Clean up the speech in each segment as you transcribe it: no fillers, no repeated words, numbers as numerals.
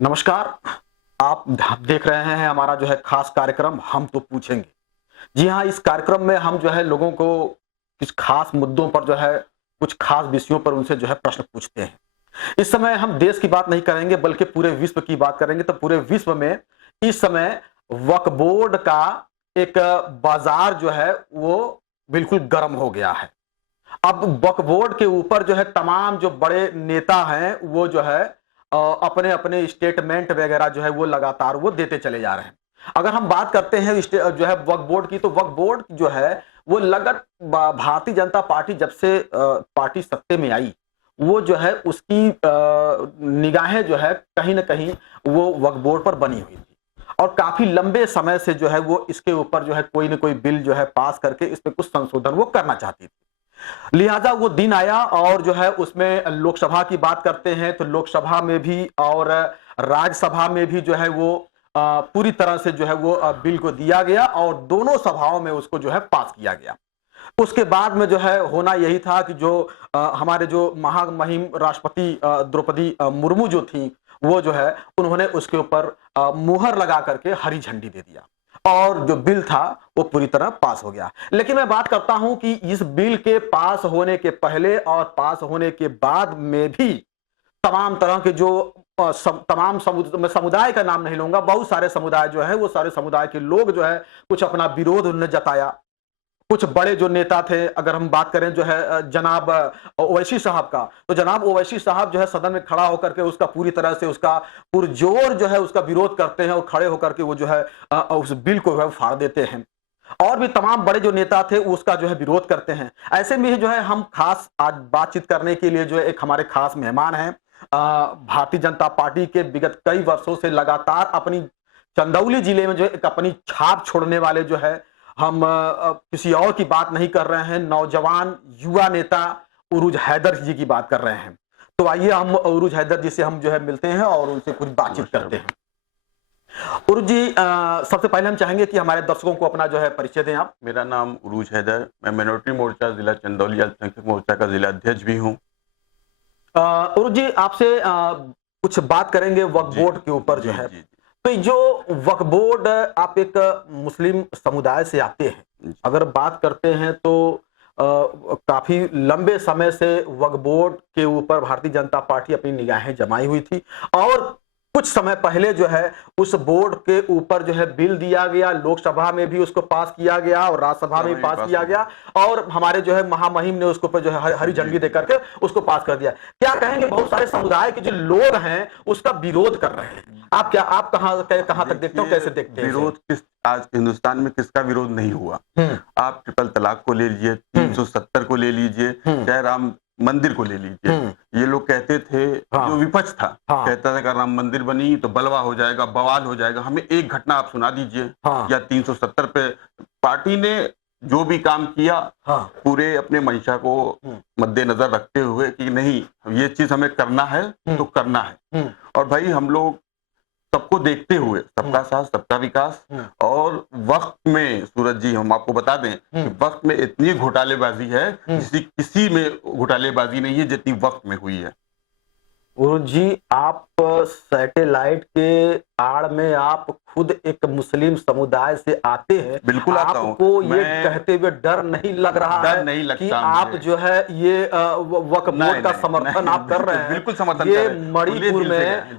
नमस्कार। आप देख रहे हैं हमारा जो है खास कार्यक्रम हम तो पूछेंगे। जी हाँ, इस कार्यक्रम में हम जो है लोगों को कुछ खास मुद्दों पर जो है कुछ खास विषयों पर उनसे जो है प्रश्न पूछते हैं। इस समय हम देश की बात नहीं करेंगे बल्कि पूरे विश्व की बात करेंगे। तो पूरे विश्व में इस समय वक्फ बोर्ड का एक बाजार जो है वो बिल्कुल गर्म हो गया है। अब वक्फ बोर्ड के ऊपर जो है तमाम जो बड़े नेता हैं वो जो है अपने अपने स्टेटमेंट वगैरह जो है वो लगातार वो देते चले जा रहे हैं। अगर हम बात करते हैं जो है वक्फ बोर्ड की, तो वक्फ बोर्ड जो है वो भारतीय जनता पार्टी जब से पार्टी सत्ते में आई, वो जो है उसकी निगाहें जो है कहीं ना कहीं वो वक्फ बोर्ड पर बनी हुई थी और काफी लंबे समय से जो है वो इसके ऊपर जो है कोई ना कोई बिल जो है पास करके इस पे कुछ संशोधन वो करना चाहती थी। लिहाजा वो दिन आया और जो है उसमें लोकसभा की बात करते हैं तो लोकसभा में भी और राज्यसभा में भी जो है वो पूरी तरह से जो है वो बिल को दिया गया और दोनों सभाओं में उसको जो है पास किया गया। उसके बाद में जो है होना यही था कि जो हमारे जो महामहिम राष्ट्रपति द्रौपदी मुर्मू जो थी, वो जो है उन्होंने उसके ऊपर मुहर लगा करके हरी झंडी दे दिया और जो बिल था वो पूरी तरह पास हो गया। लेकिन मैं बात करता हूं कि इस बिल के पास होने के पहले और पास होने के बाद में भी तमाम तरह के जो तमाम मैं समुदाय का नाम नहीं लूंगा, बहुत सारे समुदाय जो है वो सारे समुदाय के लोग जो है कुछ अपना विरोध उन्होंने जताया। कुछ बड़े जो नेता थे, अगर हम बात करें जो है जनाब ओवैसी साहब का, तो जनाब ओवैसी साहब जो है सदन में खड़ा होकर के उसका पूरी तरह से उसका पुरजोर जो है उसका विरोध करते हैं और खड़े होकर के वो जो है उस बिल को है फाड़ देते हैं। और भी तमाम बड़े जो नेता थे उसका जो है विरोध करते हैं। ऐसे में ही जो है हम खास आज बातचीत करने के लिए जो है एक हमारे खास मेहमान हैं, भारतीय जनता पार्टी के विगत कई वर्षों से लगातार अपनी चंदौली जिले में जो एक अपनी छाप छोड़ने वाले जो है हम किसी और की बात नहीं कर रहे हैं, नौजवान युवा नेता उरूज हैदर जी की बात कर रहे हैं। तो आइए हम उरूज हैदर जी से हम जो है मिलते हैं और उनसे कुछ बातचीत करते हैं। उरूज जी, सबसे पहले हम चाहेंगे कि हमारे दर्शकों को अपना जो है परिचय दें आप। मेरा नाम उरूज हैदर, मैं माइनॉरिटी मोर्चा जिला चंदौली अल्पसंख्यक मोर्चा का जिला अध्यक्ष भी हूँ। उरूज जी, आपसे कुछ बात करेंगे वक्फ बोर्ड के ऊपर जो है। तो जो वक्फ बोर्ड, आप एक मुस्लिम समुदाय से आते हैं, अगर बात करते हैं तो काफी लंबे समय से वक्फ बोर्ड के ऊपर भारतीय जनता पार्टी अपनी निगाहें जमाई हुई थी और कुछ समय पहले जो है उस बोर्ड के ऊपर जो है बिल दिया गया, लोकसभा में भी उसको पास किया गया और राज्यसभा में पास किया गया और हमारे जो है महामहिम ने उसको जो है हरी झंडी दे करके उसको पास कर दिया। क्या कहेंगे, बहुत सारे समुदाय के जो लोग हैं उसका विरोध कर रहे हैं, आप कहां तक देखते हो, कैसे देखते हैं? विरोध किस, आज हिंदुस्तान में किसका विरोध नहीं हुआ? आप ट्रिपल तलाक को ले लीजिए, 370 को ले लीजिए, चाहे राम मंदिर को ले लीजिए। ये लोग कहते थे, जो विपक्ष था कहता था कि राम मंदिर बनी तो बलवा हो जाएगा, बवाल हो जाएगा। हमें एक घटना आप सुना दीजिए या 370 पे पार्टी ने जो भी काम किया पूरे अपने मंशा को मद्देनजर रखते हुए कि नहीं ये चीज हमें करना है तो करना है। और भाई हम लोग सबको देखते हुए सबका साथ सबका विकास, और वक्त में सूरज जी हम आपको बता दें कि वक्त में इतनी घोटालेबाजी है किसी में घोटालेबाजी नहीं है जितनी वक्त में हुई है। गुरु जी, आप सैटेलाइट के आड़ में आप खुद एक मुस्लिम समुदाय से आते हैं, बिल्कुल आता हूं। आपको ये कहते हुए डर नहीं लग रहा है कि आप जो है ये वक्फ बोर्ड का समर्थन आप कर रहे हैं? बिल्कुल समर्थन ये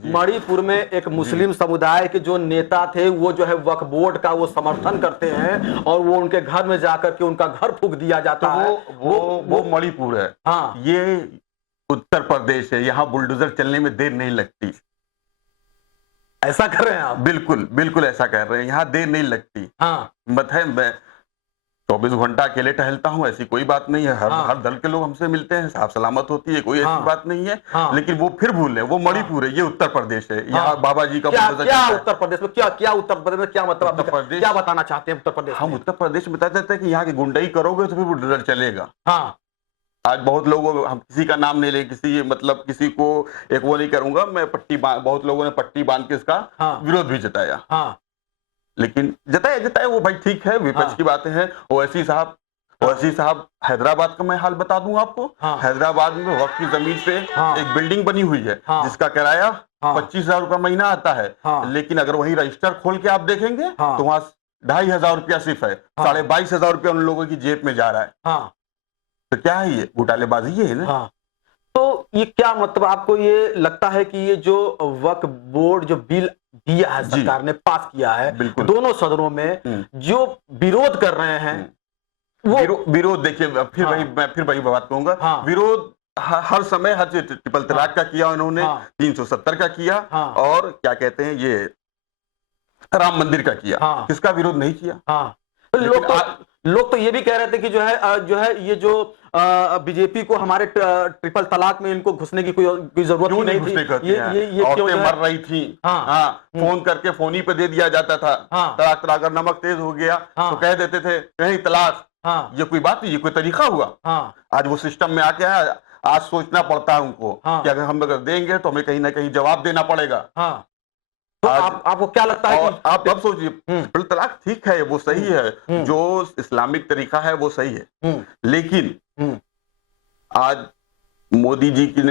मणिपुर में एक मुस्लिम समुदाय के जो नेता थे वो जो है वक्फ बोर्ड का वो समर्थन करते हैं और वो उनके घर में जाकर के उनका घर फूंक दिया जाता है। वो मणिपुर है। हाँ, ये उत्तर प्रदेश है, यहाँ बुलडोजर चलने में देर नहीं लगती। ऐसा कर रहे हैं आप? बिल्कुल बिल्कुल ऐसा कर रहे हैं, यहाँ देर नहीं लगती। हाँ, मत है, मैं 24 घंटा अकेले टहलता हूँ, ऐसी कोई बात नहीं है। हर दल के लोग हमसे मिलते हैं, साफ सलामत होती है, कोई ऐसी बात नहीं है। लेकिन वो फिर भूल है, वो मणिपुर है, ये उत्तर प्रदेश है। यहाँ बाबा जी का क्या उत्तर प्रदेश में क्या उत्तर प्रदेश में क्या मतलब, क्या बताना चाहते हैं उत्तर प्रदेश? हम उत्तर प्रदेश में बताते हैं कि यहाँ की गुंडाई करोगे तो फिर वो डर चलेगा। हाँ, आज बहुत लोगों, हम किसी का नाम नहीं ले, किसी मतलब किसी को एक वो नहीं करूंगा मैं, बहुत लोगों ने पट्टी बांध के इसका विरोध भी जताया। लेकिन जताया वो भाई ठीक है, विपक्ष की बातें हैं। ओवैसी साहब वैसे ही साहब हैदराबाद का मैं हाल बता दूं आपको। हैदराबाद में वक्फ की जमीन पे एक बिल्डिंग बनी हुई है जिसका किराया 25,000 रुपया महीना आता है, लेकिन अगर वही रजिस्टर खोल के आप देखेंगे तो वहां 2,500 रुपया सिर्फ है, 22,500 रुपया उन लोगों की जेब में जा रहा है। तो क्या है ये घोटालेबाजी है ना। तो ये क्या मतलब आपको ये लगता है कि ये जो वक्फ बोर्ड जो बिल दिया है सरकार ने पास किया है दोनों सदनों में, जो विरोध कर रहे हैं वो विरोध देखिए मैं फिर वही बात कहूंगा, विरोध हर समय हर ट्रिपल तलाक का किया उन्होंने, 370 का किया, और क्या कहते हैं ये राम मंदिर का किया, किसका विरोध नहीं किया। लोग तो ये भी कह रहे थे कि जो है ये जो बीजेपी को हमारे ट्रिपल तलाक में इनको घुसने की कोई जरूरत ही नहीं थी। ये औरतें मर रही थी, फोन करके फोन ही पे दे दिया जाता था, तलाक तलाक, अगर नमक तेज हो गया तो कह देते थे नहीं तलाक। ये कोई बात नहीं, ये कोई तरीका हुआ। आज वो सिस्टम में आके है, आज सोचना पड़ता है उनको कि अगर हम देंगे तो हमें कहीं ना कहीं जवाब देना पड़ेगा। तो आपको क्या लगता है कि आप अब सोचिए, ट्रिपल तलाक ठीक है, वो सही है, जो इस्लामिक तरीका है वो सही है, लेकिन आज मोदी जी की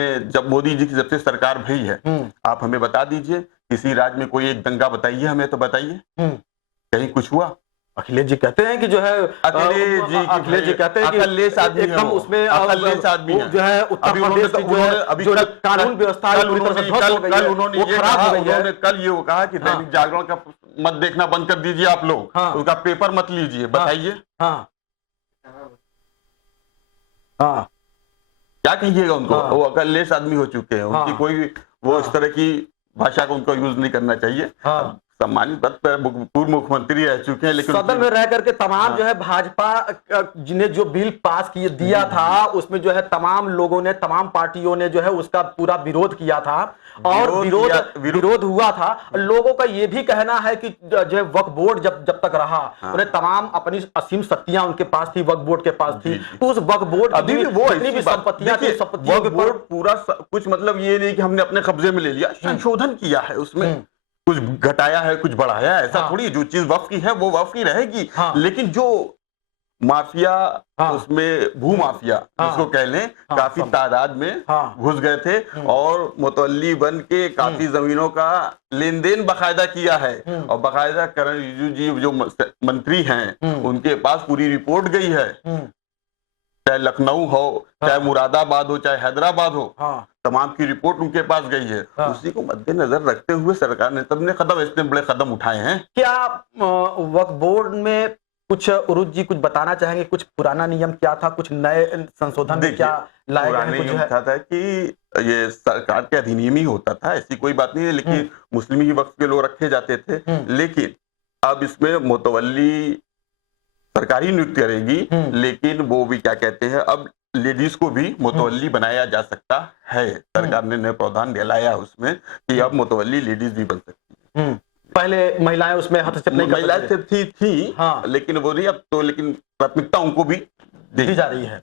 जब से सरकार भई है, आप हमें बता दीजिए किसी राज्य में कोई एक दंगा बताइए, हमें तो बताइए कहीं कुछ हुआ। अखिलेश जी कहते हैं कि जो है अखिलेश जी कहते हैं कि एकदम उसमें आदमी जो है उत्तर प्रदेश की जो कानून व्यवस्था कल ये कहा कि दैनिक जागरण का मत देखना बंद कर दीजिए आप लोग, उसका पेपर मत लीजिए। बताइए क्या कहिएगा उनको, वो अकलेश आदमी हो चुके हैं, उनकी कोई वो इस तरह की भाषा को उनको यूज नहीं करना चाहिए। सम्मानित पद पर पूर्व मुख्यमंत्री रह चुके हैं, लेकिन सदन में रह करके तमाम जो है भाजपा जिन्हें जो बिल पास किए दिया था, उसमें जो है तमाम लोगों ने, तमाम पार्टियों ने जो है उसका पूरा विरोध किया था, और विरोध हुआ था। लोगों का ये भी कहना है कि जो है वक्फ बोर्ड जब तक रहा, उन्हें तमाम अपनी असीम शक्तियां उनके पास थी, वक्फ बोर्ड के पास थी, तो उस वक्फ बोर्ड अभी भी वो जितनी भी संपत्तियां थी, वक्फ बोर्ड पूरा कुछ मतलब ये नहीं कि हमने अपने कब्जे में ले लिया, संशोधन किया है, उसमें कुछ घटाया है, कुछ बढ़ाया है, ऐसा थोड़ी। जो चीज वक्फ की है वो वक्फ की रहेगी, लेकिन जो माफिया, उसमें भू माफिया जिसको कह लें, काफी तादाद में घुस गए थे और मुतवल्ली बन के काफी जमीनों का लेन देन बाकायदा किया है, और बाकायदा करण रिजिजू जी जो मंत्री हैं उनके पास पूरी रिपोर्ट गई है, चाहे लखनऊ हो, चाहे मुरादाबाद हो, चाहे हैदराबाद हो, तमाम की रिपोर्ट उनके पास गई है। उसी को मद्देनजर रखते हुए सरकार ने तब ने इतने बड़े कदम उठाए हैं। क्या वक्फ बोर्ड में कुछ उरुज जी कुछ बताना चाहेंगे, कुछ पुराना नियम क्या था, कुछ नए संशोधन में क्या लाए गए? नियम था कि ये सरकार के अधिनियम ही होता था, ऐसी कोई बात नहीं है, लेकिन मुस्लिम ही वक्फ के लोग रखे जाते थे, लेकिन अब इसमें मुतवल्ली सरकारी नियुक्त करेगी, लेकिन वो भी क्या कहते हैं, अब लेडीज को भी मुतवल्ली बनाया जा सकता है। सरकार ने नया प्रावधान लाया उसमें कि अब मुतवल्ली लेडीज भी बन सकती है। पहले महिलाएं उसमें हस्तक्षेप नहीं महिलाएं थी लेकिन वो नहीं, अब तो लेकिन प्राथमिकता उनको भी दी जा रही है।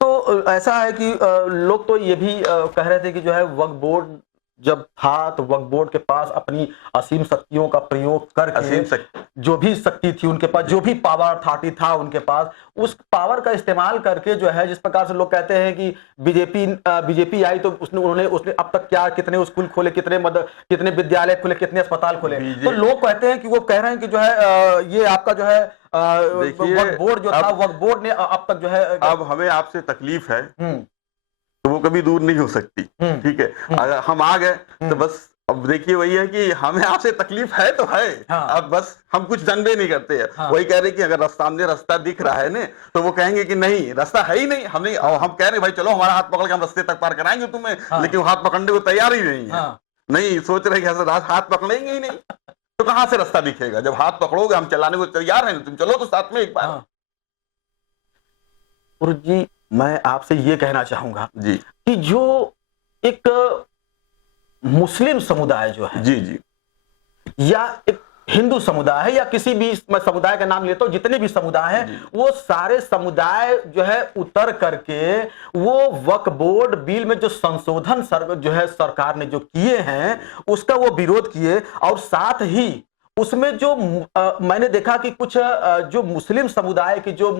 तो ऐसा है कि लोग तो ये भी कह रहे थे कि जो है वक्फ बोर्ड जब था तो वक्फ बोर्ड के पास अपनी असीम शक्तियों का प्रयोग करके, जो भी शक्ति थी उनके पास, जो भी पावर अथॉरिटी था उनके पास, उस पावर का इस्तेमाल करके जो है, जिस प्रकार से लोग कहते हैं कि बीजेपी आई तो उसने अब तक क्या, कितने स्कूल खोले, कितने विद्यालय खोले, कितने अस्पताल खोले, तो लोग कहते हैं कि वो कह रहे हैं कि जो है ये आपका जो है वक्फ बोर्ड जो था, वक्फ बोर्ड ने अब तक जो है, अब हमें आपसे तकलीफ है तो वो कभी दूर नहीं हो सकती, ठीक है। अगर हम आ गए तो बस, अब देखिए वही है कि हमें आपसे तकलीफ है तो है, अब बस हम कुछ जानबे नहीं करते हैं। वही कह रहे कि अगर सामने रास्ता दिख रहा है ना, तो वो कहेंगे कि नहीं रास्ता है ही नहीं, हम कह रहे भाई चलो हमारा हाथ पकड़ के हम रास्ते तक पार कराएंगे तुम्हें, लेकिन वो हाथ पकड़ने को तैयार ही नहीं है। नहीं सोच रहे कि हाथ पकड़ेंगे ही नहीं, तो कहां से रास्ता दिखेगा? जब हाथ पकड़ोगे, हम चलाने को तैयार है, तुम चलो तो साथ में एक बार। जी मैं आपसे ये कहना चाहूंगा जी कि जो एक मुस्लिम समुदाय जो है, जी या एक हिंदू समुदाय है, या किसी भी समुदाय का नाम लेता हूं, जितने भी समुदाय हैं, वो सारे समुदाय जो है उतर करके वो वक्फ बोर्ड बिल में जो संशोधन जो है सरकार ने जो किए हैं उसका वो विरोध किए, और साथ ही उसमें जो मैंने देखा कि कुछ जो मुस्लिम समुदाय के जो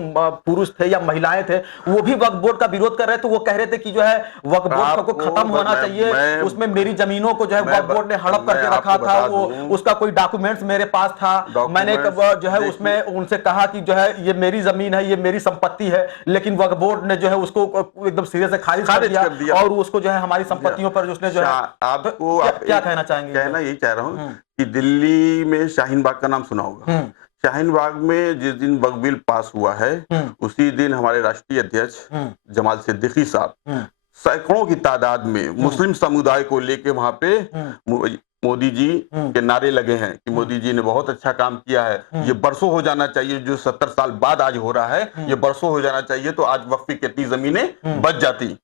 पुरुष थे या महिलाएं थे वो भी वक्फ बोर्ड का विरोध कर रहे थे। वो कह रहे थे कि जो है वक्फ बोर्ड को खत्म होना चाहिए, उसमें मेरी जमीनों को जो है वक्फ बोर्ड ने हड़प करके रखा था, वो उसका कोई डॉक्यूमेंट्स मेरे पास था। मैंने जो है उसमें उनसे कहा कि जो है ये मेरी जमीन है, ये मेरी संपत्ति है, लेकिन वक्फ बोर्ड ने जो है उसको एकदम सिरे से खारिज कर दिया और उसको जो है हमारी संपत्तियों पर उसने जो है। आपको क्या कहना चाहेंगे? कहना यही चाह रहा हूँ कि दिल्ली में शाहीन बाग का नाम सुना होगा। शाहीन बाग में जिस दिन वक्फ बिल पास हुआ है उसी दिन हमारे राष्ट्रीय अध्यक्ष जमाल सिद्दीकी साहब सैकड़ों की तादाद में मुस्लिम समुदाय को लेके वहां पे मोदी जी के नारे लगे हैं कि मोदी जी ने बहुत अच्छा काम किया है, ये बरसों हो जाना चाहिए, जो 70 साल बाद आज हो रहा है ये बरसों हो जाना चाहिए, तो आज वक्फ की कितनी जमीनें बच जाती।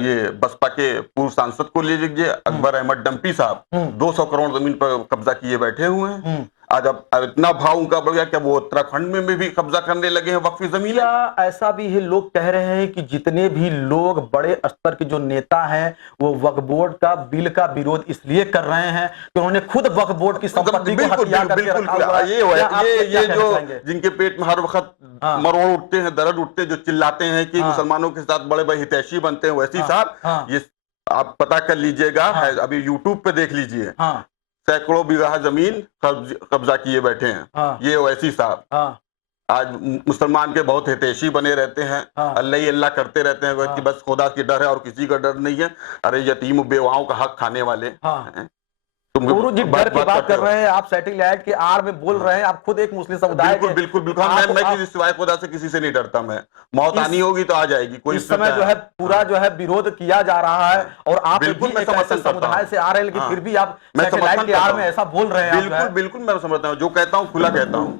ये बसपा के पूर्व सांसद को ले लीजिए, अकबर अहमद डंपी साहब 200 करोड़ जमीन पर कब्जा किए बैठे हुए हैं। आज अब इतना भाव उनका बढ़ गया कि वो उत्तराखंड में भी कब्जा करने लगे हैं वक्फी जमीन। क्या ऐसा भी है, लोग कह रहे हैं कि जितने भी लोग बड़े स्तर के जो नेता हैं वो वक्फ बोर्ड का बिल का विरोध इसलिए कर रहे हैं कि उन्होंने खुद वक्फ बोर्ड की संपत्ति को हथिया करके रखा हुआ है। ये जो जिनके पेट में हर वक्त मरोड़ उठते हैं, दर्द उठते हैं, जो चिल्लाते हैं कि मुसलमानों के साथ बड़े बड़े हितैषी बनते हैं, वैसी साहब ये आप पता कर लीजिएगा, अभी यूट्यूब पे देख लीजिए, सैकड़ों बीघा जमीन कब्जा किए बैठे हैं ये ओवैसी साहब। आज मुसलमान के बहुत हितैषी बने रहते हैं, अल्लाह ही अल्लाह करते रहते हैं कि बस खुदा की डर है और किसी का डर नहीं है। अरे यतीम बेवाओं का हक खाने वाले गुरु जी डर की बात कर रहे हैं, आप सैटेलाइट के आड़ में बोल रहे हैं, आप खुद एक मुस्लिम समुदाय के। बिल्कुल मैं किसी सिवाय खुदा से किसी से नहीं डरता। मैं मौत आनी होगी तो आ जाएगी, कोई इस समय जो है पूरा जो है विरोध किया जा रहा है और आप बिल्कुल एक ऐसे समुदाय से आ रहे हैं, लेकिन फिर भी आप सैटेलाइट के आड़ में ऐसा बोल रहे हैं। बिल्कुल मैं समझता हूँ, जो कहता हूँ खुला कहता हूँ।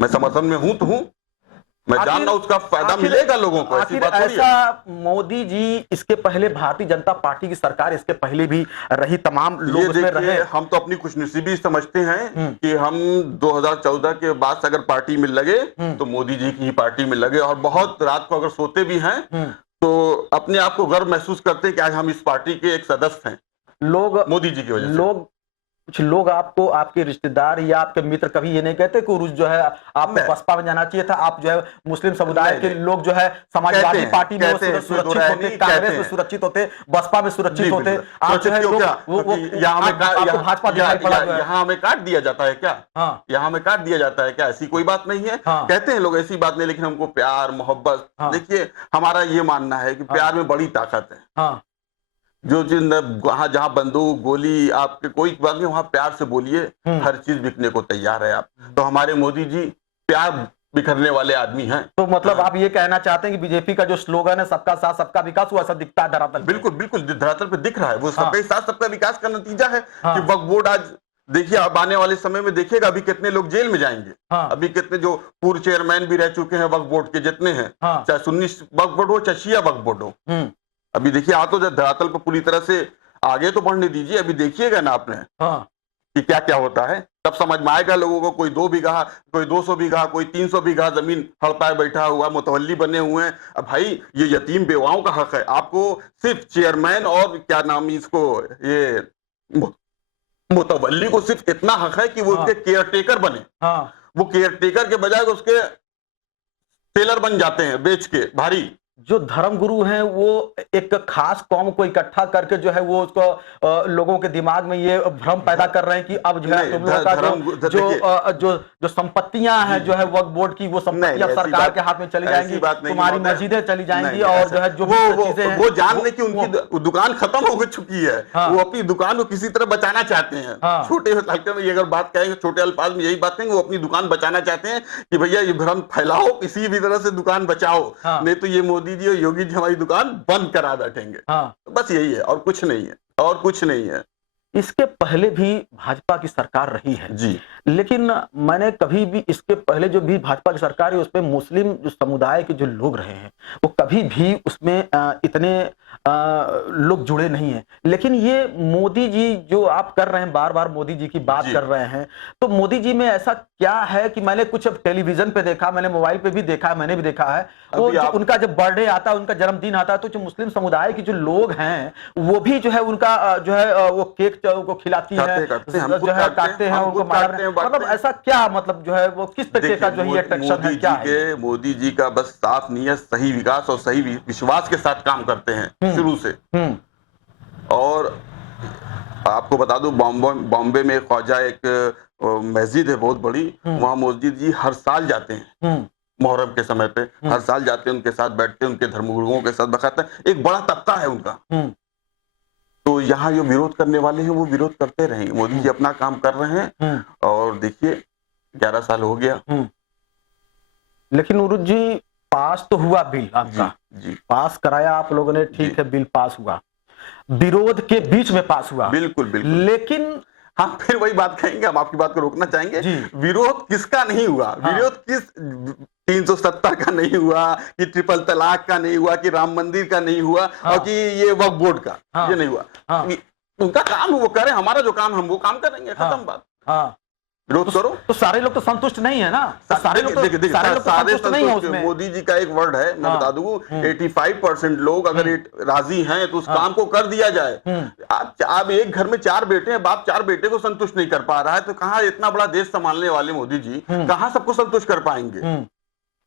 मैं समर्थन में हूँ तो हूँ, मैं जानना उसका फायदा मिलेगा लोगों को। आखिर ऐसा मोदी जी, इसके पहले भारतीय जनता पार्टी की सरकार इसके पहले भी रही, तमाम लोग उसमें रहे। हम तो अपनी खुशनसीबी समझते हैं कि हम 2014 के बाद अगर पार्टी में लगे तो मोदी जी की ही पार्टी में लगे, और बहुत रात को अगर सोते भी हैं तो अपने आप को गर्व महसूस करते हैं कि आज हम इस पार्टी के एक सदस्य हैं, लोग मोदी जी की वजह से। कुछ लोग आपको, आपके रिश्तेदार या आपके मित्र कभी ये नहीं कहते कि उर्स जो है आपको बसपा में जाना चाहिए था, आप जो है मुस्लिम समुदाय के लोग जो है समाजवादी पार्टी में सुरक्षित होते, कांग्रेस में सुरक्षित होते, बसपा में सुरक्षित होते, आप जो है भाजपा यहाँ हमें काट दिया जाता है क्या? यहाँ हमें काट दिया जाता है क्या? ऐसी कोई बात नहीं है। कहते हैं लोग ऐसी बात नहीं, लेकिन हमको प्यार मोहब्बत, देखिए हमारा ये मानना है कि प्यार में बड़ी ताकत है। जो चीज जहाँ बंदूक गोली आपके कोई बात नहीं, वहां प्यार से बोलिए, हर चीज बिकने को तैयार है। आप तो हमारे मोदी जी प्यार बिखरने वाले आदमी हैं। तो मतलब आप ये कहना चाहते हैं कि बीजेपी का जो स्लोगन है सबका साथ सबका विकास, वो ऐसा दिखता है धरातल? बिल्कुल धरातल पे दिख रहा है, वो सबके साथ सबका विकास का नतीजा है कि वक्फ बोर्ड आज देखिए, अब आने वाले समय में देखिएगा अभी कितने लोग जेल में जाएंगे। अभी कितने जो पूर्व चेयरमैन भी रह चुके हैं वक्फ बोर्ड के, जितने हैं, चाहे सुन्नी वक्फ बोर्ड हो चाहे शिया वक्फ बोर्ड हो। अभी देखिए आ तो धरातल पर पूरी तरह से आगे तो बढ़ने दीजिए, अभी देखिएगा ना आपने कि क्या क्या होता है, तब समझ में आएगा लोगों को। कोई 2 बीघा, कोई 200 बीघा, कोई 300 बीघा जमीन हड़पाए बैठा हुआ, मुतवल्ली बने हुए हैं। अब भाई ये यतीम बेवाओं का हक है, आपको सिर्फ चेयरमैन और क्या नाम इसको, ये मुतवल्ली को सिर्फ इतना हक है कि वो उसके केयर टेकर बने। वो केयर टेकर के बजाय उसके टेलर बन जाते हैं बेच के भारी। जो धर्मगुरु हैं वो एक खास कौम को इकट्ठा करके जो है वो उसको लोगों के दिमाग में ये भ्रम पैदा कर रहे हैं कि अब जो है तुम लोगों का जो संपत्तियां हैं जो है वक्फ बोर्ड की, वो संपत्तियां सरकार के हाथ में चली जाएंगी, तुम्हारी मस्जिदें चली जाएंगी, और जो है जो वो जान लें कि उनकी दुकान खत्म हो चुकी है, वो अपनी दुकान को किसी तरह बचाना चाहते हैं। छोटे हल्के में ये अगर बात कहेंगे, छोटे अल्फाज में यही बात कहेंगे, वो अपनी दुकान बचाना चाहते हैं कि भैया ये भ्रम फैलाओ, किसी भी तरह से दुकान बचाओ, नहीं तो ये मोदी जी और योगी जी हमारी दुकान बंद करा बैठेंगे। बस यही है, और कुछ नहीं है, और कुछ नहीं है। इसके पहले भी भाजपा की सरकार रही है जी, लेकिन मैंने कभी भी, इसके पहले जो भी भाजपा की सरकार है उसमें मुस्लिम जो समुदाय के जो लोग रहे हैं वो कभी भी उसमें इतने लोग जुड़े नहीं हैं। लेकिन ये मोदी जी जो आप कर रहे हैं, बार बार मोदी जी की बात कर रहे हैं, तो मोदी जी में ऐसा क्या है कि मैंने कुछ टेलीविजन पे देखा, मैंने मोबाइल पे भी देखा है, मैंने भी देखा है, वो उनका जब बर्थडे आता है, उनका जन्मदिन आता है, तो जो मुस्लिम समुदाय के जो लोग हैं वो भी जो है उनका जो है वो केक को खिलाती है, करते हैं, हम जो खुद है काटते हैं, हम उनको खुद मार काटते रहे हैं, हैं, मतलब बांटते हैं। ऐसा क्या, मतलब जो है वो किस तरीके का जो है ये अट्रैक्शन है, क्या है? मोदी जी का बस साफ नियत, सही विकास और सही विश्वास के साथ काम करते हैं शुरू से। और आपको बता दूं, बॉम्बे में ख्वाजा एक मस्जिद है बहुत बड़ी, वहां मोदी जी हर साल जाते हैं मुहर्रम के समय पे, हर साल जाते हैं, उनके साथ बैठते हैं, उनके धर्मगुरुओं के साथ बकायदा एक बड़ा तबका है उनका। तो यहाँ जो विरोध करने वाले हैं वो विरोध करते रहेंगे, मोदी जी अपना काम कर रहे हैं। और देखिए 11 साल हो गया। लेकिन उरुज जी, पास तो हुआ बिल आपका, जी पास कराया आप लोगों ने, ठीक है, बिल पास हुआ, विरोध के बीच में पास हुआ, बिल्कुल बिल्कुल। लेकिन हम फिर वही बात कहेंगे, हम आपकी बात को रोकना चाहेंगे, विरोध किसका नहीं हुआ? विरोध किस 370 का नहीं हुआ, कि ट्रिपल तलाक का नहीं हुआ, कि राम मंदिर का नहीं हुआ, और कि ये वक्फ बोर्ड का ये नहीं हुआ। उनका काम वो करें, हमारा जो काम हम वो काम करेंगे, खत्म बात। विरोध करो। तो सारे लोग तो संतुष्ट नहीं है ना, सारे लोग तो संतुष्ट नहीं है उसमें। मोदी जी का एक वर्ड है, मैं बता दूं, 85% लोग अगर राजी हैं तो उस काम को कर दिया जाए। आप एक घर में 4 बेटे हैं, बाप 4 बेटे को संतुष्ट नहीं कर पा रहा है, तो कहां इतना बड़ा देश संभालने वाले मोदी जी कहां सबको संतुष्ट कर पाएंगे?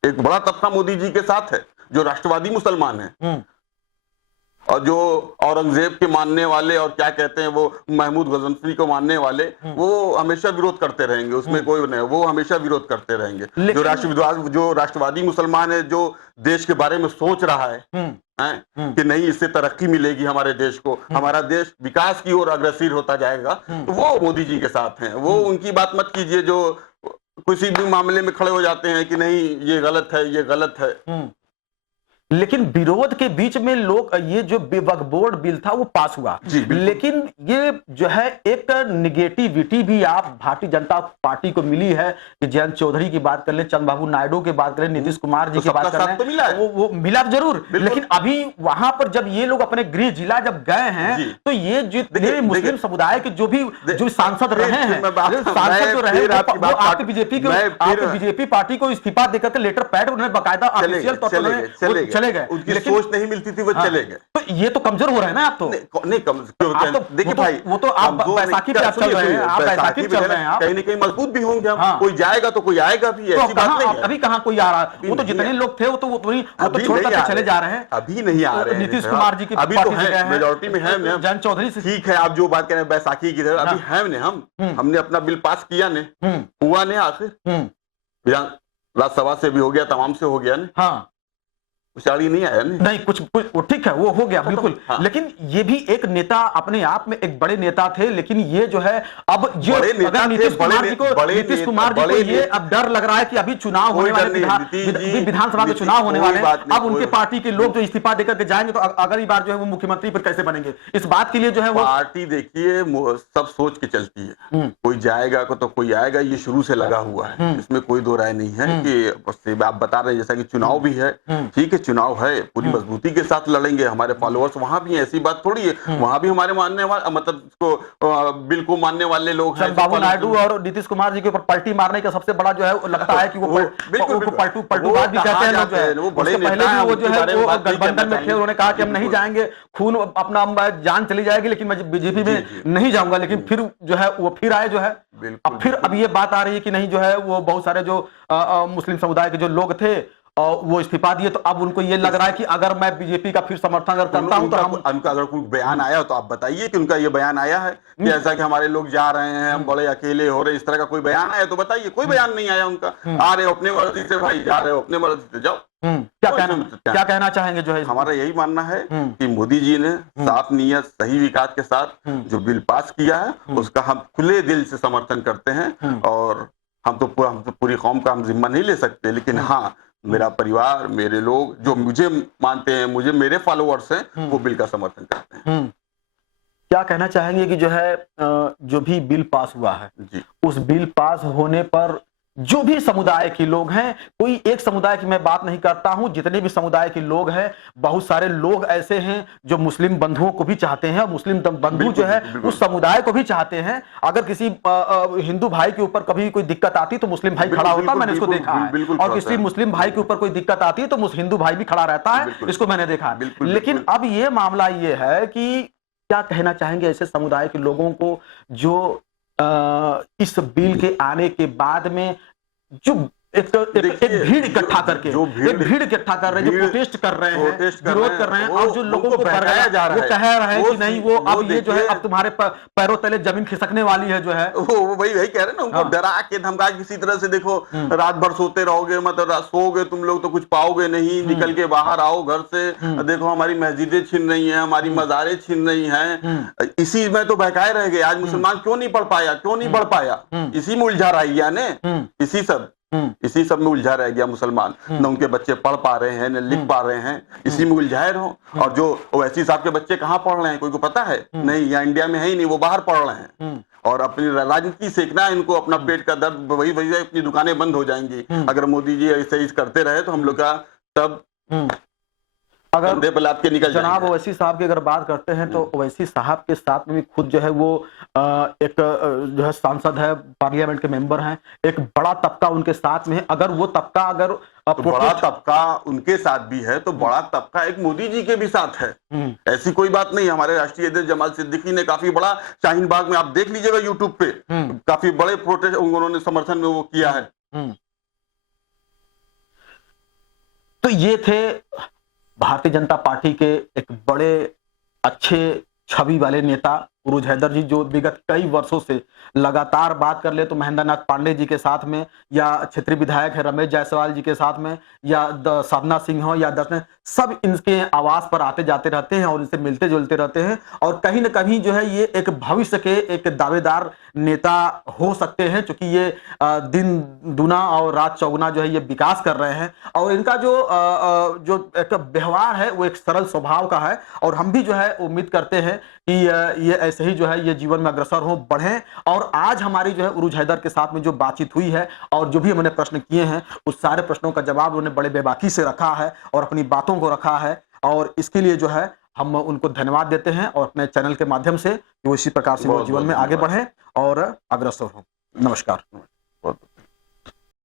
एक बड़ा तबका मोदी जी के साथ है जो राष्ट्रवादी मुसलमान है, और जो औरंगजेब के मानने वाले, और क्या कहते हैं वो, महमूद गजनफी को मानने वाले, वो हमेशा विरोध करते रहेंगे, उसमें कोई नहीं, वो हमेशा विरोध करते रहेंगे। जो राष्ट्रवादी मुसलमान है, जो देश के बारे में सोच रहा है कि नहीं इससे तरक्की मिलेगी हमारे देश को, हमारा देश विकास की ओर अग्रसर होता जाएगा, तो वो मोदी जी के साथ हैं। वो उनकी बात मत कीजिए जो किसी भी मामले में खड़े हो जाते हैं कि नहीं ये गलत है, ये गलत है। लेकिन विरोध के बीच में लोग, ये जो वक्फ बोर्ड बिल था वो पास हुआ, लेकिन ये जो है एक निगेटिविटी भी आप भारतीय जनता पार्टी को मिली है, कि जयंत चौधरी की बात कर ले, चंद्रबाबू नायडू की बात करें, नीतीश कुमार जी की बात कर ले, वो मिला जरूर, लेकिन अभी वहां पर जब ये लोग अपने गृह जिला जब गए हैं, तो ये जितने मुस्लिम समुदाय के जो सांसद रहे हैं, सांसद जो रहे, वो आपके बीजेपी पार्टी को इस्तीफा देकर के लेटर पैड उन्होंने बाकायदा ऑफिशियल तौर पर चले गए, उनकी सोच नहीं मिलती थी, वो चले गए। तो ये तो कमजोर हो रहे हैं ना आप तो। नहीं कमजोर, देखिए भाई, वो तो आप बैसाखी पे चल रहे हैं, आप बैसाखी पे चल रहे हैं, कहीं ना कहीं मजबूत भी होंगे हम। कोई जाएगा तो कोई आएगा भी, ऐसी बात नहीं है। अभी कहां कोई आ रहा है? वो तो जितने लोग थे वो तो छोड़ करके चले जा रहे हैं, अभी नहीं आ रहे हैं। नीतीश कुमार जी की अभी तो है, मेजॉरिटी में है। जयंत चौधरी से ठीक है, आप जो बात कह रहे हैं बैसाखी की तरह, अभी है ने, हमने अपना बिल पास किया ने, हुआ ने, आखिर राज्यसभा से भी हो गया, तमाम से हो गया ने, उछाड़ी नहीं आया नहीं, कुछ ठीक है, वो हो गया बिल्कुल। लेकिन ये भी एक नेता, अपने आप में एक बड़े नेता थे, लेकिन ये जो है अब जो अगर नीतीश कुमार जी को ये अब डर लग रहा है कि अभी चुनाव होने वाले, विधानसभा के चुनाव होने वाले, अब उनके पार्टी के लोग जो इस्तीफा देकर के जाएंगे तो अगली बार जो है वो मुख्यमंत्री पर कैसे बनेंगे, इस बात के लिए जो है वो पार्टी, देखिए सब सोच के चलती है, कोई जाएगा तो कोई आएगा, ये शुरू से लगा हुआ है, इसमें कोई दो राय नहीं है। कि आप बता रहे हैं जैसा कि चुनाव भी है, ठीक है, चुनाव है, पूरी मजबूती के साथ लड़ेंगे, हमारे फॉलोअर्स वहां भी हैं, ऐसी बात थोड़ी है, वहां भी हमारे मानने वाले, मतलब इसको बिल को मानने वाले लोग हैं। बाबू नायडू और नीतीश कुमार जी के ऊपर पलटी मारने का सबसे बड़ा जो है लगता है कि वो पलटूबाज भी कहते हैं लोग, जो है वो पहले भी वो जो है वो गठबंधन में थे, उन्होंने कहा कि हम नहीं जाएंगे, खून अपना जान चली जाएगी लेकिन मैं बीजेपी में नहीं जाऊंगा, लेकिन फिर जो है वो फिर आए जो है। अब ये बात आ रही है कि नहीं, जो है वो बहुत सारे जो मुस्लिम समुदाय के जो लोग थे और वो इस्तीफा दिए, तो अब उनको ये लग रहा है कि अगर मैं बीजेपी का फिर समर्थन अगर करता हूं तो उनका अगर कोई बयान आया तो आप बताइए कि उनका ये बयान आया है कि ऐसा कि हमारे लोग जा रहे हैं, हम बड़े अकेले हो रहे, इस तरह का कोई बयान आया तो बताइए। कोई बयान नहीं आया उनका, आ रहे हो अपने मर्जी से भाई, जा रहे हो अपने मर्जी से, जाओ। क्या कहना चाहेंगे? जो है हमारा यही मानना है कि मोदी जी ने साफ नियत, सही विकास के साथ जो बिल पास किया है उसका हम खुले दिल से समर्थन करते हैं, और हम तो पूरी कौम का हम जिम्मा नहीं ले सकते, लेकिन हाँ, मेरा परिवार, मेरे लोग जो मुझे मानते हैं, मेरे फॉलोअर्स हैं, वो बिल का समर्थन करते हैं। क्या कहना चाहेंगे कि जो है जो भी बिल पास हुआ है, उस बिल पास होने पर जो भी समुदाय के लोग हैं, कोई एक समुदाय की मैं बात नहीं करता हूं, जितने भी समुदाय के लोग हैं, बहुत सारे लोग ऐसे हैं जो मुस्लिम बंधुओं को भी चाहते हैं, और मुस्लिम बंधु जो है उस समुदाय को भी चाहते हैं। अगर किसी हिंदू भाई के ऊपर कभी कोई दिक्कत आती तो मुस्लिम भाई खड़ा होता, मैंने इसको देखा है, और किसी मुस्लिम भाई के ऊपर कोई दिक्कत आती है तो हिंदू भाई भी खड़ा रहता है, इसको मैंने देखा है। लेकिन अब ये मामला ये है कि क्या कहना चाहेंगे ऐसे समुदाय के लोगों को जो इस बिल के आने के बाद में जो एक भीड़ इकट्ठा करके जो भीड़ इकट्ठा कर रहे हैं, जो प्रोटेस्ट कर रहे हैं, विरोध कर रहे हैं, और जो लोगों को बरगलाया जा रहा है, वो कह रहे हैं कि नहीं वो अब ये जो है अब तुम्हारे पैरों तले जमीन खिसकने वाली है, जो है वो वही कह रहे हैं ना, उनको डरा के धमका किसी तरह से, देखो रात भर सोते रहोगे, मतलब सोओगे तुम लोग तो कुछ पाओगे नहीं, निकल के बाहर आओ घर से, देखो हमारी मस्जिदें छिन रही हैं, हमारी मज़ारें छिन रही हैं, इसी में तो बहकाए रह गए। आज मुसलमान क्यों नहीं पढ़ पाया, क्यों नहीं बढ़ पाया, इसी में उलझा रह गया ने, इसी सब में उलझा रह गया मुसलमान। न उनके बच्चे पढ़ पा रहे हैं, न लिख पा रहे हैं, इसी में उलझाए रहो। और जो ओवैसी साहब के बच्चे कहाँ पढ़ रहे हैं, कोई को पता है? नहीं, यहाँ इंडिया में है ही नहीं, वो बाहर पढ़ रहे हैं। और अपनी राजनीति सेकना है इनको, अपना पेट का दर्द वही अपनी दुकानें बंद हो जाएंगी अगर मोदी जी ऐसे ही करते रहे, तो हम लोग का सब अगर के निकल जनाब ओवैसी साहब की अगर बात करते हैं तो ओवैसी साहब के साथ में भी खुद जो है वो एक जो है सांसद है, पार्लियामेंट के मेंबर हैं, एक बड़ा तबका उनके साथ में है। अगर वो तबका अगर तो बड़ा तबका उनके साथ भी है, तो बड़ा तबका एक मोदी जी के भी साथ है, ऐसी कोई बात नहीं। हमारे राष्ट्रीय अध्यक्ष जमाल सिद्दीकी ने काफी बड़ा शाहीन बाग में, आप देख लीजिएगा यूट्यूब पे, काफी बड़े प्रोटेस्ट उन्होंने समर्थन में वो किया है। तो ये थे भारतीय जनता पार्टी के एक बड़े अच्छे छवि वाले नेता उरूज हैदर जी, जो विगत कई वर्षों से लगातार बात कर ले तो महेंद्र नाथ पांडे जी के साथ में, या क्षेत्रीय विधायक है रमेश जायसवाल जी के साथ में, या साधना सिंह हो या दर्शन, सब इनके आवास पर आते जाते रहते हैं और इनसे मिलते जुलते रहते हैं। और कहीं ना कहीं जो है ये एक भविष्य के एक दावेदार नेता हो सकते हैं, क्योंकि ये दिन दुना और रात चौगुना जो है ये विकास कर रहे हैं। और इनका जो एक व्यवहार है वो एक सरल स्वभाव का है, और हम भी जो है उम्मीद करते हैं कि ये ऐसे ही जो है ये जीवन में अग्रसर हो, बढ़ें। और आज हमारी जो है उरूज हैदर के साथ में जो बातचीत हुई है और जो भी हमने प्रश्न किए हैं, उस सारे प्रश्नों का जवाब उन्होंने बड़े बेबाकी से रखा है और अपनी बातों को रखा है, और इसके लिए जो है हम उनको धन्यवाद देते हैं, और अपने चैनल के माध्यम से वो इसी प्रकार से वो जीवन में आगे बढ़ें और अग्रसर हों। नमस्कार।